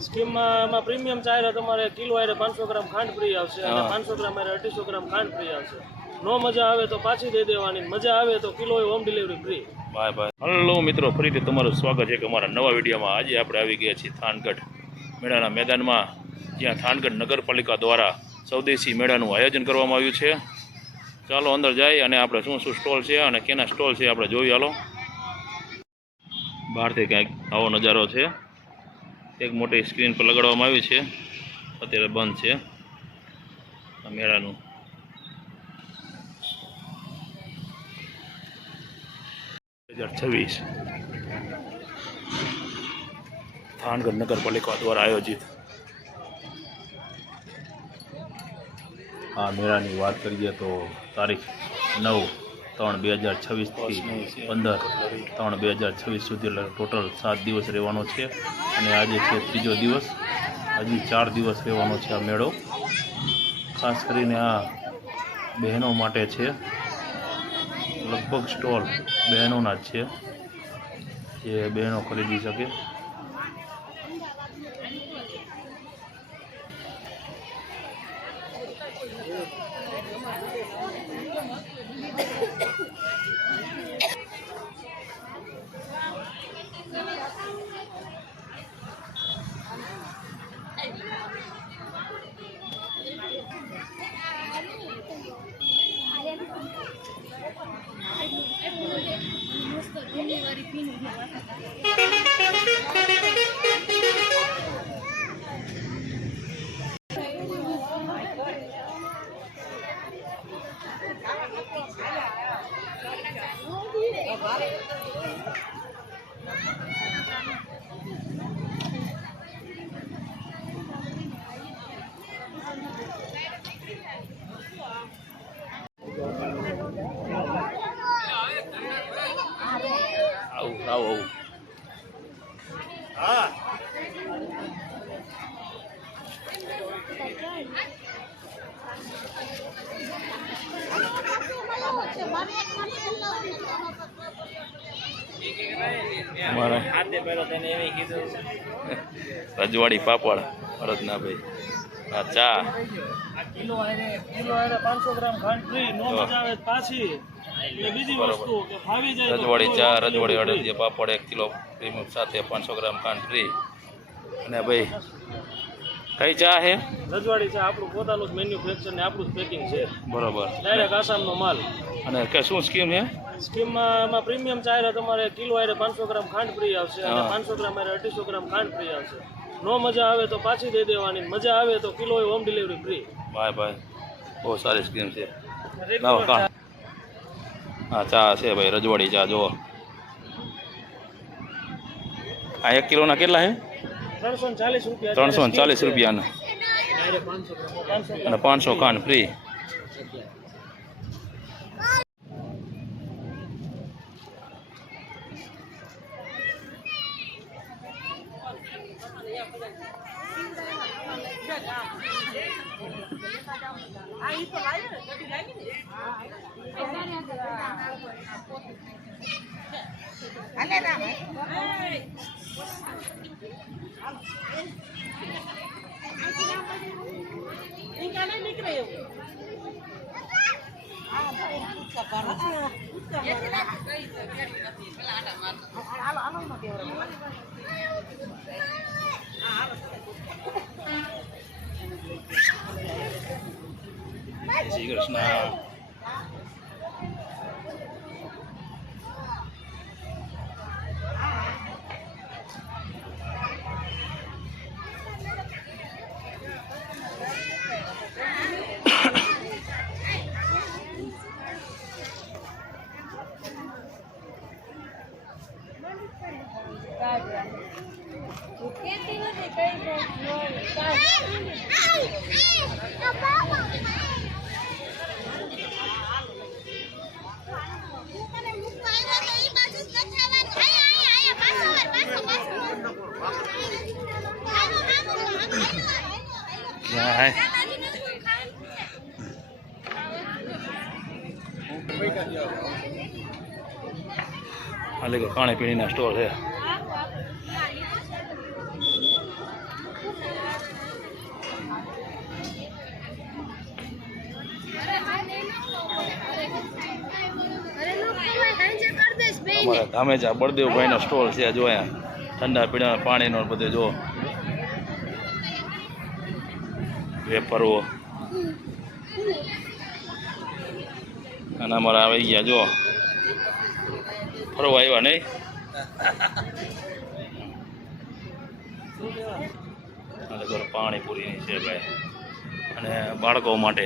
સ્કીમમાં premium ચાલે તમારે kilo આરે 500 ગ્રામ ખાંડ ફ્રી આવશે અને 500 ગ્રામ આરે 250 ગ્રામ ખાંડ ફ્રી આવશે. નો મજા આવે તો પાછી દઈ દેવાની, મજા આવે તો kilo home delivery free. Bye bye. Hello મિત્રો, ફરીથી તમારું સ્વાગત છે કે અમારા નવા વિડીયોમાં. આજે આપણે આવી ગયા છીએ થાનગઢ મેળાના મેદાનમાં, જ્યાં થાનગઢ નગરપાલિકા દ્વારા સ્વદેશી મેળાનું આયોજન કરવામાં આવ્યું છે. ચાલો અંદર જાય અને આપણે શું શું સ્ટોલ છે અને કેના સ્ટોલ છે આપણે જોઈ. હાલો, બહારથી કંઈક આવો નજારો છે. એક મોટી સ્ક્રીન પર લગાડવામાં આવી છે, અત્યારે બંધ છે મેળાનું. થાનગઢ નગરપાલિકા દ્વારા આયોજિત આ મેળાની વાત કરીએ તો તારીખ 9/3/2026 થી 15/3/2026 સુધી ટોટલ 7 દિવસ રહેવાનો છે. અને આજે છે ત્રીજો દિવસ, હજી 4 દિવસ રહેવાનો છે આ મેળો. ખાસ કરીને આ બહેનો માટે છે. લગભગ સ્ટોલ બહેનોના જ છે, જે બહેનો ખરીદી શકે. આવું હા રજવાડી પાપડ ભરતના ભાઈ. આ ચા કિલો આરે 500 ગ્રામ ખાંડ ફ્રી. નો મજા આવે પાછી. એટલે બીજી વસ્તુ કે ફાવી જાય રજવાડી ચા, રજવાડી અડદિયા પાપડ 1 કિલો પ્રીમિયમ સાથે 500 ગ્રામ ખાંડ ફ્રી. અને ભાઈ કઈ ચા છે? રજવાડી ચા આપણું પોતાનું જ મેન્યુફેક્ચર ને આપણું જ પેકિંગ છે. બરોબર, ડાયરેક્ટ આસામનો માલ. અને કે શું સ્કીમ છે? સ્કીમમાં પ્રીમિયમ ચાલે તમારે કિલો આરે 500 ગ્રામ ખાંડ ફ્રી આવશે અને 500 ગ્રામ આરે 250 ગ્રામ ખાંડ ફ્રી આવશે. નો મજા આવે તો પાછી દઈ દેવાની, મજા આવે તો kilo home delivery free. Bye bye. બહુ સારી સ્કીમ છે. લાવો કા. હા ચા છે ભાઈ, રજવાડી ચા જુઓ. આ 1 કિલોના કેટલા છે? 340 રૂપિયા. 340 રૂપિયાના અને 500 ખાંડ ફ્રી. શ્રી કૃષ્ણ. Hai. હાલે ખાણી પીણીના સ્ટોલ છે. અમારા ધામેજા બળદેવભાઈનો સ્ટોલ છે. જો અહીંયા ઠંડા પીણા પાણીનો બધે જો વેફરો અને અમારા આવી ગયા જો ફરવા આવ્યા નહીં. પાણીપુરીની છે ભાઈ અને બાળકો માટે